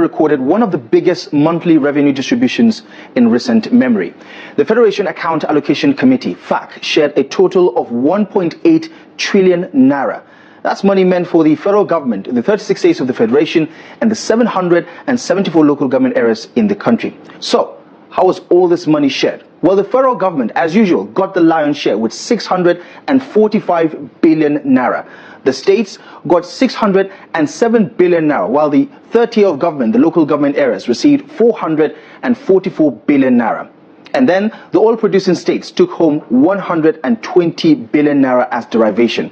year recorded one of the biggest monthly revenue distributions in recent memory. The Federation Account Allocation Committee, FAC, shared a total of 1.8 trillion naira. That's money meant for the federal government, the 36 states of the Federation, and the 774 local government areas in the country. So, how was all this money shared? Well, the federal government, as usual, got the lion's share with 645 billion naira. The states got 607 billion naira, while the third tier of government, the local government areas, received 444 billion naira. And then the oil-producing states took home 120 billion naira as derivation.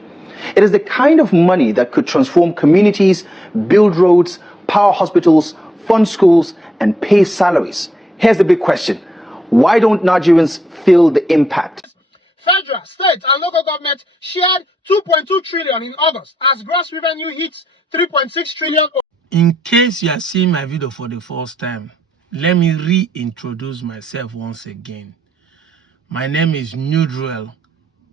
It is the kind of money that could transform communities, build roads, power hospitals, fund schools, and pay salaries. Here's the big question. Why don't Nigerians feel the impact? Federal, state, and local government shared 2.2 trillion in August as gross revenue hits 3.6 trillion. In case you are seeing my video for the first time, let me reintroduce myself once again. My name is Neutral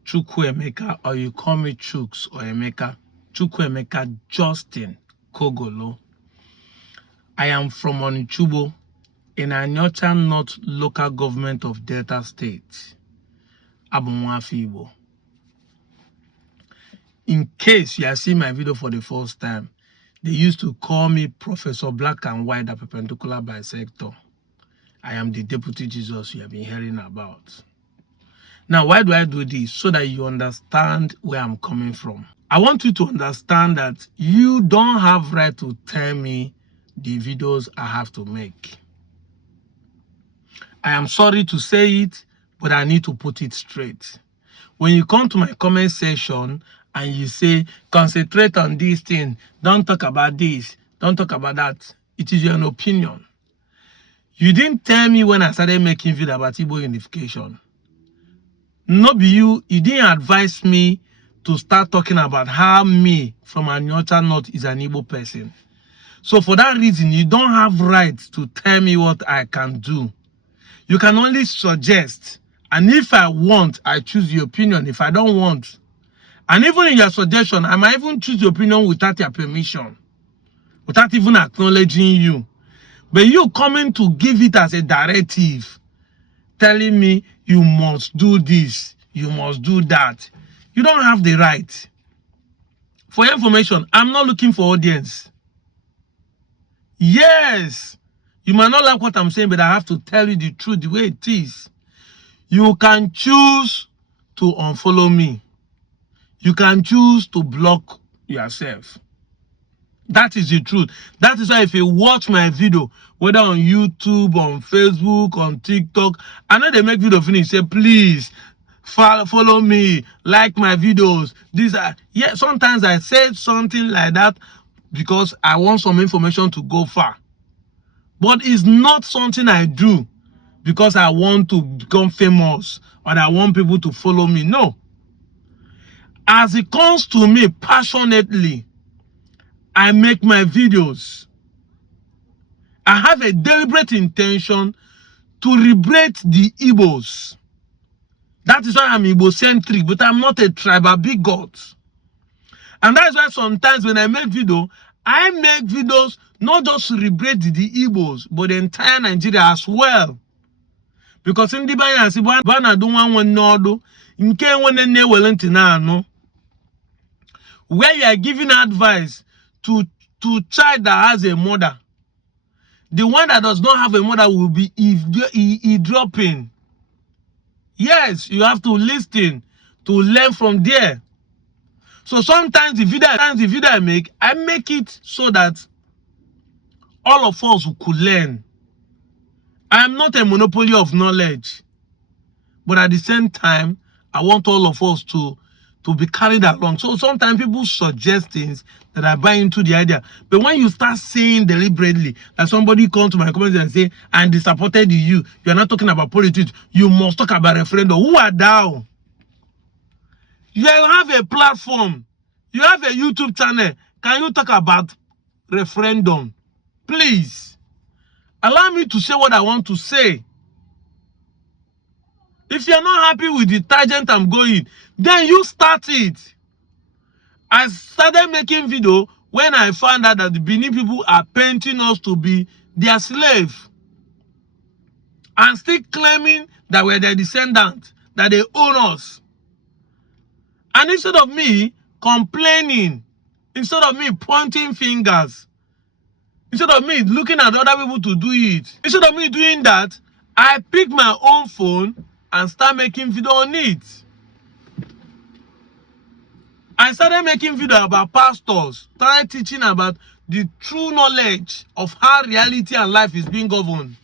Chukwuemeka, or you call me Chuks or Emeka. Chukwuemeka Justin Kogolo. I am from Onichubo, in Anyocha North local government of Delta State, Abumwafibo. In case you are seeing my video for the first time, they used to call me Professor Black and White, a perpendicular bisector. I am the Deputy Jesus you have been hearing about. Now, why do I do this? So that you understand where I'm coming from. I want you to understand that you don't have right to tell me the videos I have to make. I am sorry to say it, but I need to put it straight. When you come to my comment section and you say, concentrate on this thing, don't talk about this, don't talk about that, it is your opinion. You didn't tell me when I started making video about Igbo unification. No be you didn't advise me to start talking about how me from Anyocha North is an Igbo person. So for that reason, you don't have right to tell me what I can do. You can only suggest, and if I want, I choose your opinion. If I don't want, and even in your suggestion, I might even choose your opinion without your permission, without even acknowledging you. But you coming to give it as a directive, telling me you must do this, you must do that. You don't have the right. For your information, I'm not looking for audience. Yes, you might not like what I'm saying, but I have to tell you the truth the way it is. You can choose to unfollow me. You can choose to block yourself. That is the truth. That is why if you watch my video, whether on YouTube, on Facebook, on TikTok, I know they make video finish, say, please follow me, like my videos. These are, yeah, sometimes I say something like that because I want some information to go far. But it's not something I do because I want to become famous or I want people to follow me. No. As it comes to me passionately, I make my videos. I have a deliberate intention to liberate the Igbos. That is why I'm Igbo-centric, but I'm not a tribal bigot. And that's why sometimes when I make videos not just to liberate the Igbos, but the entire Nigeria as well. Because in the Bible, where you are giving advice to child that has a mother, the one that does not have a mother will be dropping. Yes, you have to listen to learn from there. So sometimes the video I make it so that all of us could learn. I am not a monopoly of knowledge, but at the same time, I want all of us to be carried along. So sometimes people suggest things that I buy into the idea. But when you start saying deliberately that somebody comes to my comments and say, and they supported you are not talking about politics, you must talk about referendum. Who are thou? You have a platform. You have a YouTube channel. Can you talk about referendum? Please. Allow me to say what I want to say. If you're not happy with the tangent I'm going, then you start it. I started making video when I found out that the Benin people are painting us to be their slave and still claiming that we're their descendants, that they own us. And instead of me complaining, instead of me pointing fingers, instead of me looking at other people to do it, instead of me doing that, I pick my own phone and start making video on it. I started making video about pastors, started teaching about the true knowledge of how reality and life is being governed.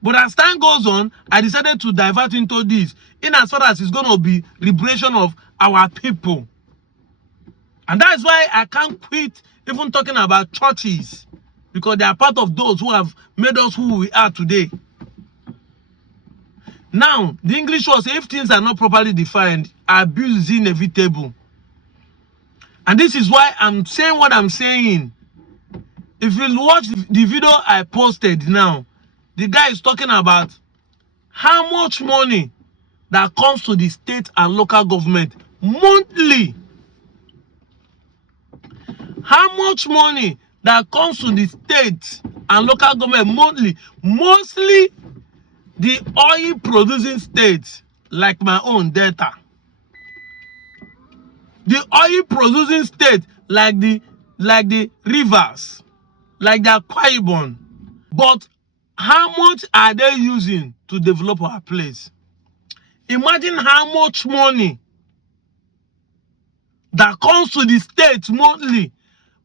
But as time goes on, I decided to divert into this, in as far as it's going to be liberation of our people. And that's why I can't quit even talking about churches, because they are part of those who have made us who we are today. Now, the English was, if things are not properly defined, abuse is inevitable. And this is why I'm saying what I'm saying. If you watch the video I posted now, the guy is talking about how much money that comes to the state and local government monthly. How much money that comes to the state and local government monthly, mostly the oil producing states like my own Delta. The oil producing state like the rivers, like the Akwa Ibom. But how much are they using to develop our place? Imagine how much money that comes to the state monthly.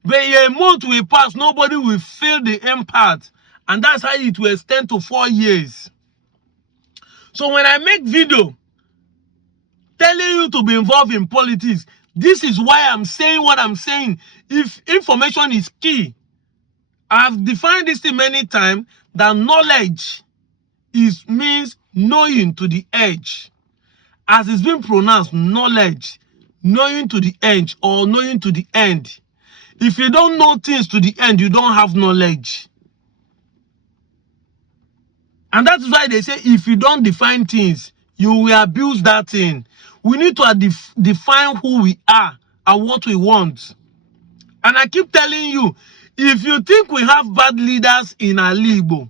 But a month will pass, nobody will feel the impact. And that's how it will extend to 4 years. So when I make video telling you to be involved in politics, this is why I'm saying what I'm saying. If information is key, I've defined this thing many times, that knowledge means knowing to the edge. As it's been pronounced, knowledge, knowing to the edge or knowing to the end. If you don't know things to the end, you don't have knowledge. And that's why they say if you don't define things, you will abuse that thing. We need to define who we are and what we want. And I keep telling you, if you think we have bad leaders in Alibo,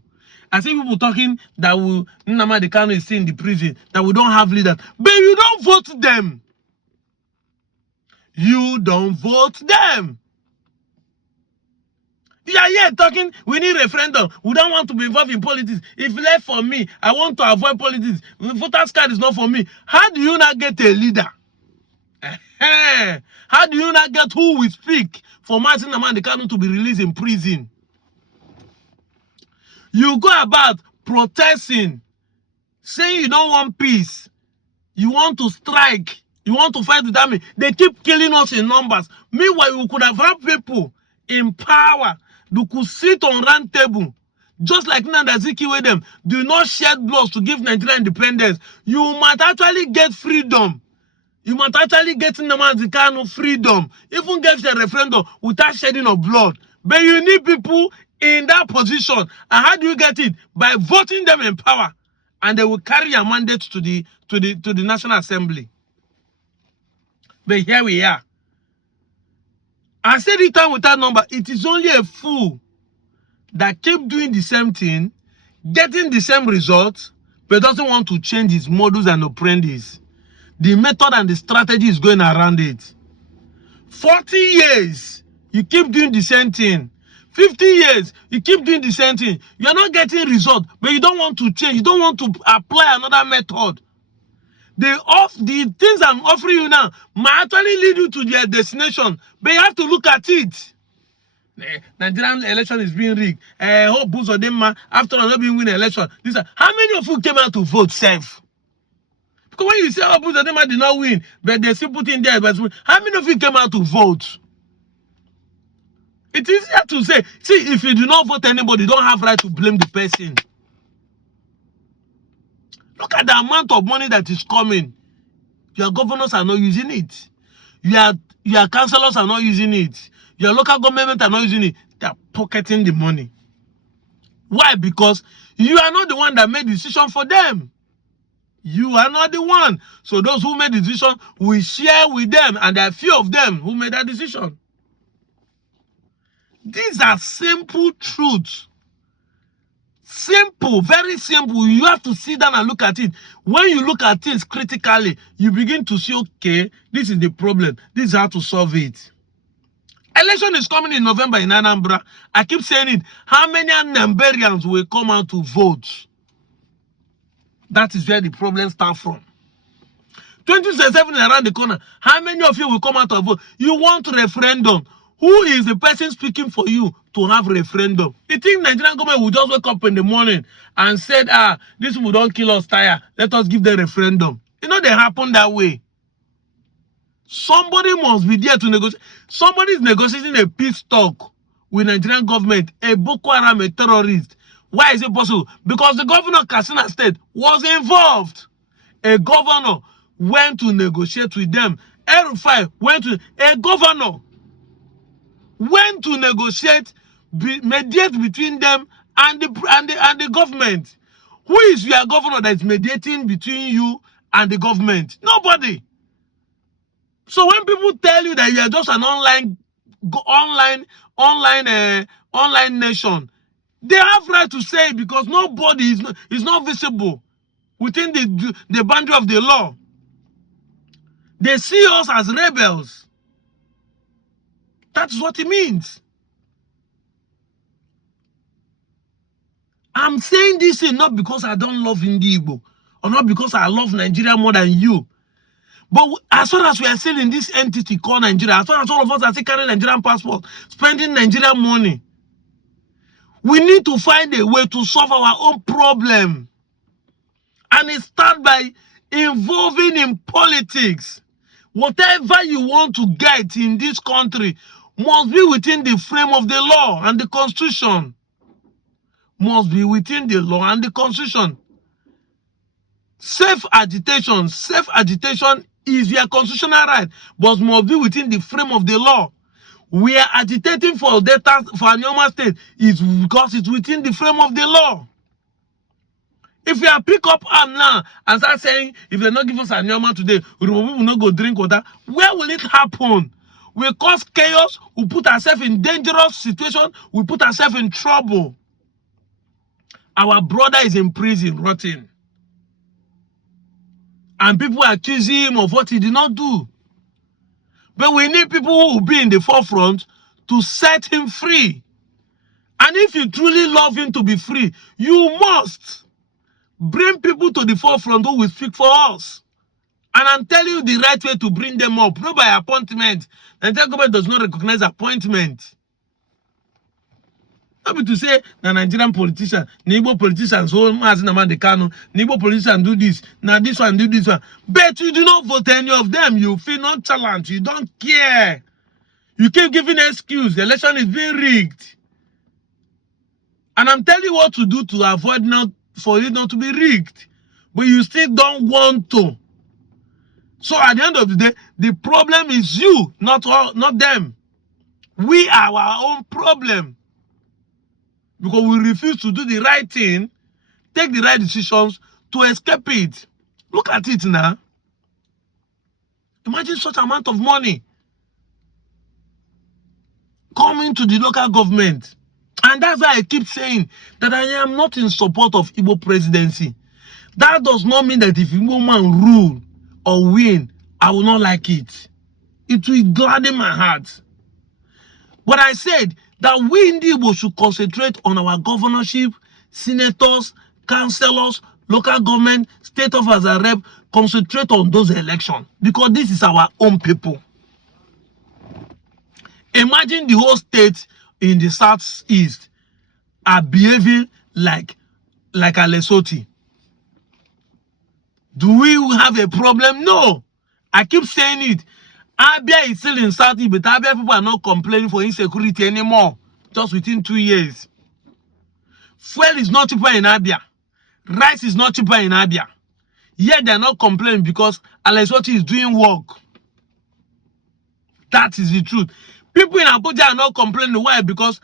I see people talking that Nnamdi Kanu is still in the prison, that we don't have leaders. But you don't vote them. You don't vote them. You are here talking, we need referendum. We don't want to be involved in politics. If left for me, I want to avoid politics. Voters card is not for me. How do you not get a leader? How do you not get who will speak for Martin Nnamdi Kanu to be released in prison? You go about protesting, saying you don't want peace. You want to strike. You want to fight with army. They keep killing us in numbers. Meanwhile, we could have had people in power who could sit on round table, just like Nnamdi Azikiwe them. Do not shed blood to give Nigeria independence. You might actually get freedom. You might actually get Nnamdi Kanu freedom. Even get a referendum without shedding of blood. But you need people in that position. And how do you get it? By voting them in power. And they will carry a mandate to the National Assembly. But here we are. I said it time without number. It is only a fool that keep doing the same thing, getting the same results, but doesn't want to change his modus and operandi. The method and the strategy is going around it. 40 years, you keep doing the same thing. 50 years, you keep doing the same thing. You're not getting results, but you don't want to change. You don't want to apply another method. The things I'm offering you now might actually lead you to their destination, but you have to look at it. Nigerian election is being rigged. Hope boost of them, after not being win election. How many of you came out to vote safe? Because when you say hope boost of them did not win, but they still put in there, but how many of you came out to vote? It's easier to say, see, if you do not vote anybody, you don't have right to blame the person. Look at the amount of money that is coming. Your governors are not using it. Your councillors are not using it. Your local government are not using it. They are pocketing the money. Why? Because you are not the one that made the decision for them. You are not the one. So those who made the decision will share with them, and there are few of them who made that decision. These are simple truths. Simple, very simple. You have to sit down and look at it. When you look at things critically, you begin to see, okay, this is the problem. This is how to solve it. Election is coming in November in Anambra. I keep saying it. How many Anambarians will come out to vote? That is where the problem starts from. 2027 around the corner. How many of you will come out to vote? You want referendum. Who is the person speaking for you to have referendum? You think Nigerian government will just wake up in the morning and said, this will don't kill us tire. Let us give the referendum. You know, they happen that way. Somebody must be there to negotiate. Somebody is negotiating a peace talk with Nigerian government, a Boko Haram, a terrorist. Why is it possible? Because the governor of Katsina State was involved. A governor went to negotiate with them. El-Rufai went to, a governor went to negotiate, mediate between them and the government. Who is your governor that is mediating between you and the government? Nobody. So when people tell you that you are just an online nation, they have right to say it because nobody is not visible within the boundary of the law. They see us as rebels. That's what it means. I'm saying this thing not because I don't love Igbo or not because I love Nigeria more than you. But as far as we are still in this entity called Nigeria, as far as all of us are still carrying Nigerian passport, spending Nigerian money, we need to find a way to solve our own problem. And it starts by involving in politics. Whatever you want to get in this country must be within the frame of the law and the constitution. Must be within the law and the constitution. Self-agitation is your constitutional right, but must be within the frame of the law. We are agitating for data for Anyoma State is because it's within the frame of the law. If you pick up arm now and start saying, if they not give us Anyoma today, we will not go drink water, where will it happen? We cause chaos, we put ourselves in dangerous situation, we put ourselves in trouble. Our brother is in prison, rotting. And people accuse him of what he did not do. But we need people who will be in the forefront to set him free. And if you truly love him to be free, you must bring people to the forefront who will speak for us. And I'm telling you the right way to bring them up, not by appointment. The Nigerian government does not recognize appointment. Not be to say, the Nigerian politician, Igbo politicians, Igbo politicians do this, now this one do this one. But you do not vote any of them. You feel nonchalant. You don't care. You keep giving excuse. The election is being rigged. And I'm telling you what to do to avoid for it not to be rigged. But you still don't want to. So at the end of the day, the problem is you, not them. We are our own problem. Because we refuse to do the right thing, take the right decisions to escape it. Look at it now. Imagine such amount of money coming to the local government. And that's why I keep saying that I am not in support of Igbo presidency. That does not mean that if Igbo man rule or win, I will not like it. It will gladden my heart. But I said that we in the Igbo should concentrate on our governorship, senators, councillors, local government, state officers and rep, concentrate on those elections. Because this is our own people. Imagine the whole state in the southeast are behaving like a Lesotho. Do we have a problem? No. I keep saying it. Abia is still in Southeast, but Abia people are not complaining for insecurity anymore. Just within 2 years. Fuel is not cheaper in Abia. Rice is not cheaper in Abia. Yet they are not complaining because Lesotho is doing work. That is the truth. People in Abuja are not complaining. Why? Because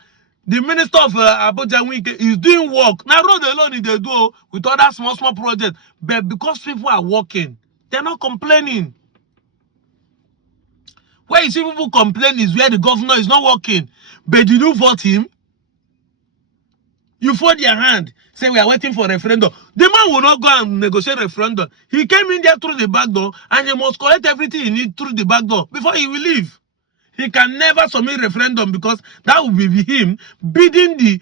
the minister of Abuja is doing work. Now road alone they do with other small projects. But because people are working, they're not complaining. Where you see people complain is where the governor is not working. But did you vote him? You fold your hand, say we are waiting for referendum. The man will not go and negotiate referendum. He came in there through the back door and he must collect everything he needs through the back door before he will leave. He can never submit referendum because that will be him bidding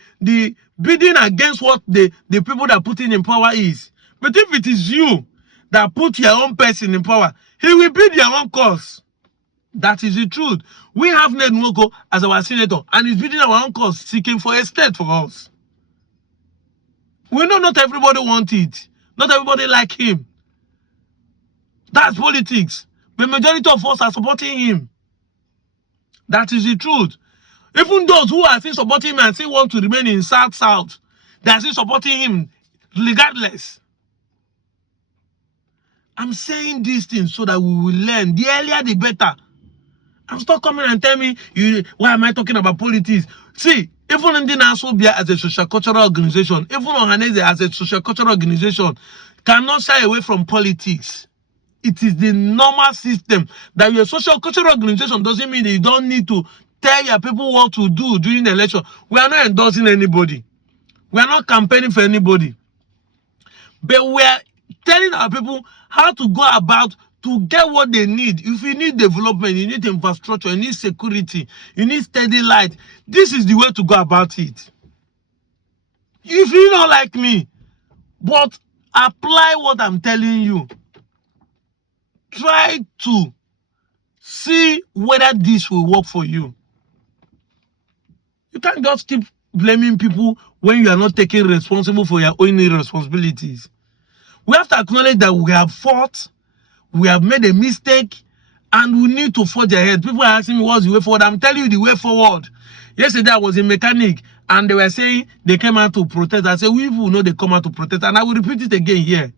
bidding against what the people that put in power is. But if it is you that put your own person in power, he will bid your own cause. That is the truth. We have Ned Nwoko as our senator and he's bidding our own cause, seeking for a state for us. We know not everybody wants it. Not everybody like him. That's politics. The majority of us are supporting him. That is the truth. Even those who are still supporting him and still want to remain in South, they are still supporting him regardless. I'm saying these things so that we will learn. The earlier, the better. I'm stop coming and tell me, why am I talking about politics? See, even in the Nasobia as a social cultural organization, even Ohanese as a social cultural organization, cannot shy away from politics. It is the normal system that your social cultural organization doesn't mean that you don't need to tell your people what to do during the election. We are not endorsing anybody. We are not campaigning for anybody. But we are telling our people how to go about to get what they need. If you need development, you need infrastructure, you need security, you need steady light. This is the way to go about it. If you don't like me, but apply what I'm telling you. Try to see whether this will work for you. You can't just keep blaming people when you are not taking responsible for your own responsibilities. We have to acknowledge that we have fought, we have made a mistake, and we need to forge ahead. People are asking me what's the way forward. I'm telling you the way forward. Yesterday I was a mechanic and they were saying they came out to protest. I said, we people know they come out to protest, and I will repeat it again here.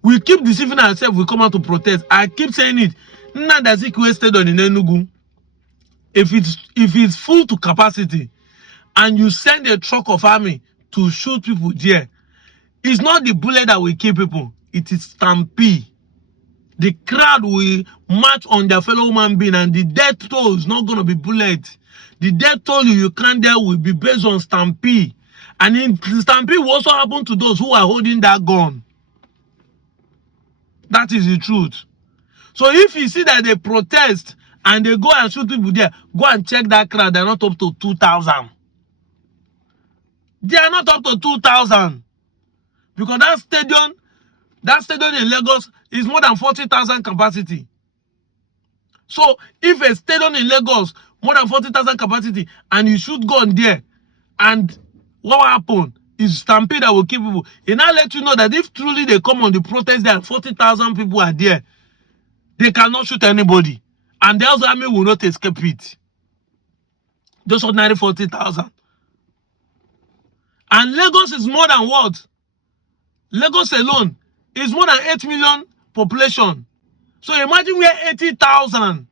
We keep deceiving ourselves, we come out to protest. I keep saying it. Nnamdi stayed on in Enugu. If it's full to capacity and you send a truck of army to shoot people there, it's not the bullet that will kill people, it is stampede. The crowd will march on their fellow human being, and the death toll is not going to be bullet. The death toll you can't there will be based on stampede. And in stampede will also happen to those who are holding that gun. That is the truth. So if you see that they protest and they go and shoot people there, go and check that crowd. They're not up to 2,000. They are not up to 2,000. Because that stadium in Lagos is more than 40,000 capacity. So if a stadium in Lagos, more than 40,000 capacity, and you shoot gun there, and what will happen is stampede that will kill people. It now let you know that if truly they come on the protest there and 40,000 people are there, they cannot shoot anybody. And the army will not escape it. Just ordinary 40,000. And Lagos is more than what? Lagos alone is more than 8 million population. So imagine where 80,000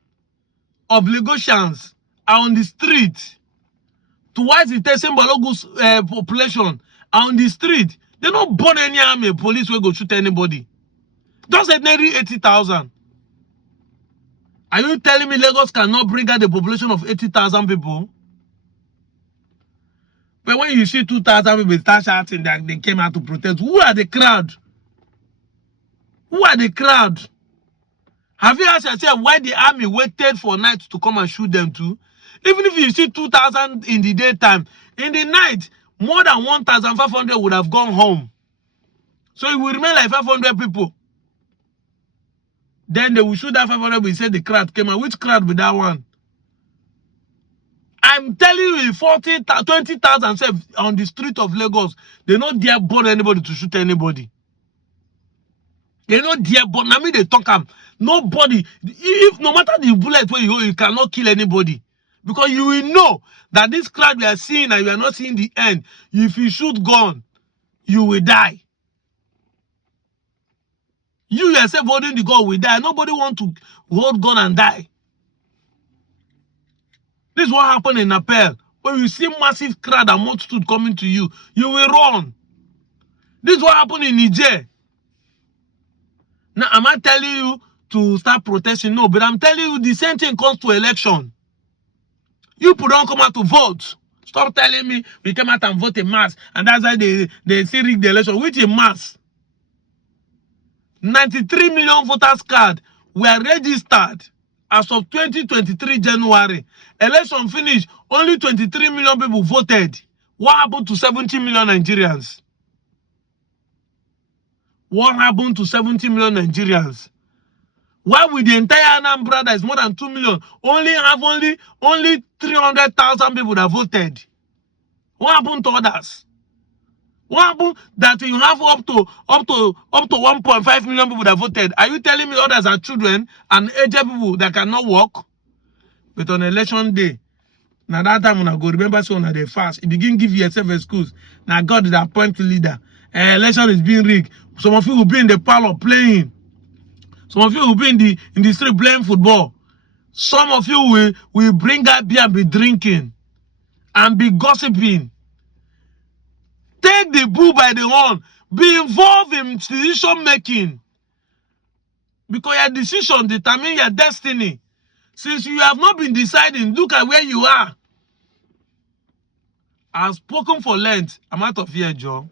of Lagosians are on the street. Twice the Tessin Balogus population are on the street. They don't burn any army, police will go shoot anybody. Just nearly 80,000. Are you telling me Lagos cannot bring out the population of 80,000 people? But when you see 2,000 people start shouting that they came out to protest, who are the crowd? Who are the crowd? Have you asked yourself why the army waited for night to come and shoot them too? Even if you see 2,000 in the daytime, in the night, more than 1,500 would have gone home. So it will remain like 500 people. Then they will shoot that 500 people. Say the crowd came out. Which crowd with that one? I'm telling you, 20,000 on the street of Lagos, they not dare burn anybody to shoot anybody. They not dare burn. I mean, they talk them. Nobody, if no matter the bullet where you go, you cannot kill anybody. Because you will know that this crowd we are seeing and you are not seeing the end. If you shoot gun, you will die. You yourself holding the gun will die. Nobody want to hold gun and die. This is what happened in Nepal. When you see massive crowd and multitude coming to you, you will run. This is what happened in Niger. Now, am I telling you to start protesting? No, but I'm telling you the same thing comes to election. You people don't come out to vote. Stop telling me we came out and vote in mass, and that's why they see rig the election. Which in mass? 93 million voters card were registered as of 2023 January. Election finished, only 23 million people voted. What happened to 70 million Nigerians? What happened to 70 million Nigerians? Why with the entire Anambra that is more than 2 million only 300,000 people that voted? What happened to others? What happened that you have up to 1.5 million people that voted? Are you telling me others are children and aged people that cannot walk? But on election day, now that time when I go remember so on the fast, it begin give yourself excuse. Now God is appoint leader. Election is being rigged. Some of you will be in the parlor playing. Some of you will be in the street playing football. Some of you will bring that beer and be drinking and be gossiping. Take the bull by the horn. Be involved in decision making. Because your decision determines your destiny. Since you have not been deciding, look at where you are. I've spoken for length. I'm out of here, Joe.